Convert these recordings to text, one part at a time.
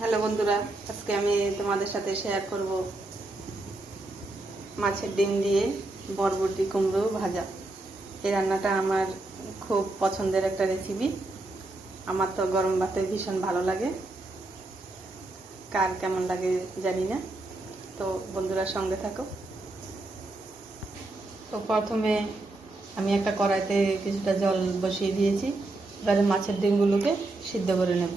Hello বন্ধুরা, আজকে আমি তোমাদের সাথে শেয়ার করব মাছের ডিম দিয়ে বরবটি কুমড়ো ভাজা। এই রান্নাটা আমার খুব পছন্দের একটা রেসিপি আমার তো গরম ভাতে ভীষণ ভালো লাগে। কার কেমন লাগে জানি না। তো বন্ধুরা সঙ্গে থাকো। তো প্রথমে আমি একটা কড়াইতে কিছুটা জল বসিয়ে দিয়েছি। এবারে মাছের ডিমগুলোকে সিদ্ধ করে নেব।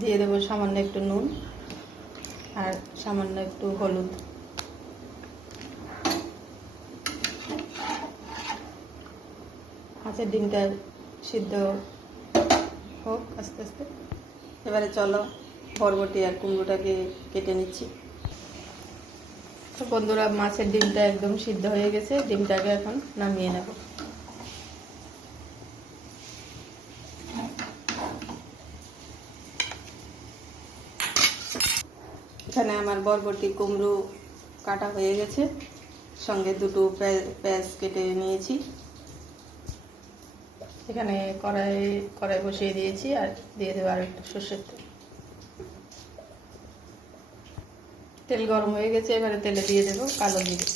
দিয়ে দেবো সামান্য একটু নুন আর সামান্য একটু হলুদ। মাছের ডিমটা সিদ্ধ হোক আস্তে আস্তে। এবারে চলো বরবটি আর কুমড়োটাকে কেটে নিচ্ছি। তো বন্ধুরা, মাছের ডিমটা একদম সিদ্ধ হয়ে গেছে। ডিমটাকে এখন নামিয়ে নেব। এখানে আমার বরবটি কুমড়ো কাটা হয়ে গেছে। সঙ্গে দুটো পেঁয়াজ কেটে নিয়েছি। এখানে কড়াই কড়াই বসিয়ে দিয়েছি আর দিয়ে দেবো আর একটু সর্ষের তেল। তেল গরম হয়ে গেছে, এবারে তেলে দিয়ে দেবো কালো জিরে।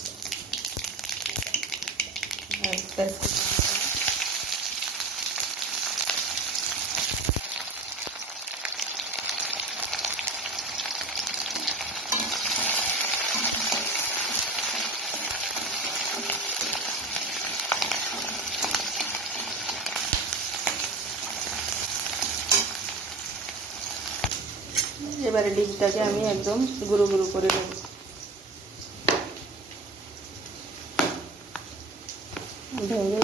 এবারে ডিমটাকে আমি একদম গুঁড়ো গুঁড়ো করে নেব। ভেঙে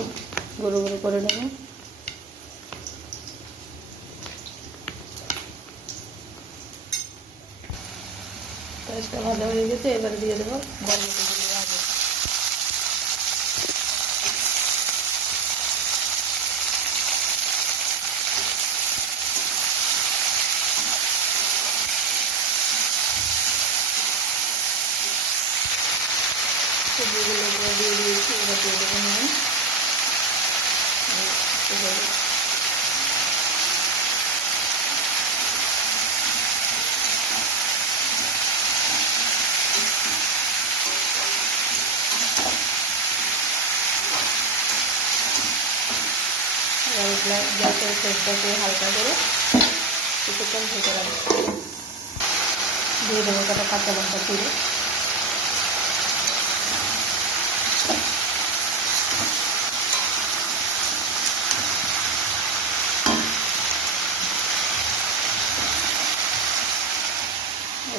গুঁড়ো গুঁড়ো করে নেব। ভালো হয়ে গেছে, এবারে দিয়ে দেবো বরবটিগুলো আগে সবজিগুলো আমরা দিয়ে এবার দিয়ে দেবো নুন। গ্যাসের ফ্লেমটাকে হালকা করে কিছুক্ষণ রাখব। দিয়ে দেবো কাঁচা লঙ্কা তুলে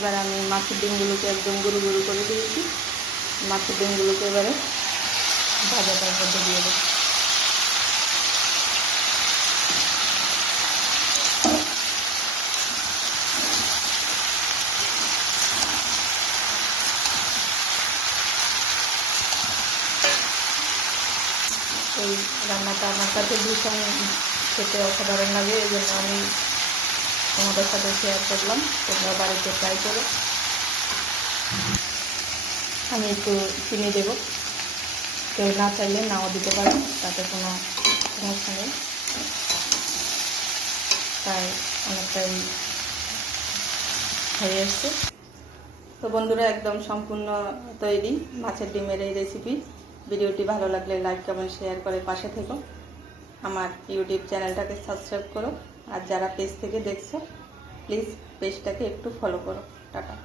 এবার আমি মাছের ডিমগুলোকে একদম গুঁড়ো গুঁড়ো করে দিয়েছি। মাছের ডিমগুলোকে এবারে ভাজাটার মধ্যে দিয়ে দেবো। এই রান্নাটা আমার কাছে ভীষণ খেতে অসাধারণ লাগে, এই জন্য আমি তোমাদের সাথে শেয়ার করলাম। তোমরা বাড়িতে ট্রাই করো। আমি একটু চিনি দেব। কেউ না চাইলে নাও দিতে পারো, তাতে কোনো সমস্যা নেই। তাই অনেকটাই হয়ে এসছে। তো বন্ধুরা, একদম সম্পূর্ণ তৈরি মাছের ডিমের এই রেসিপি ভিডিওটি ভালো লাগলে লাইক কমেন্ট শেয়ার করে পাশে থেকো। আমার ইউটিউব চ্যানেলটাকে সাবস্ক্রাইব করো। আর যারা পেজ থেকে দেখছ প্লিজ পেজটাকে একটু ফলো করো। টাটা।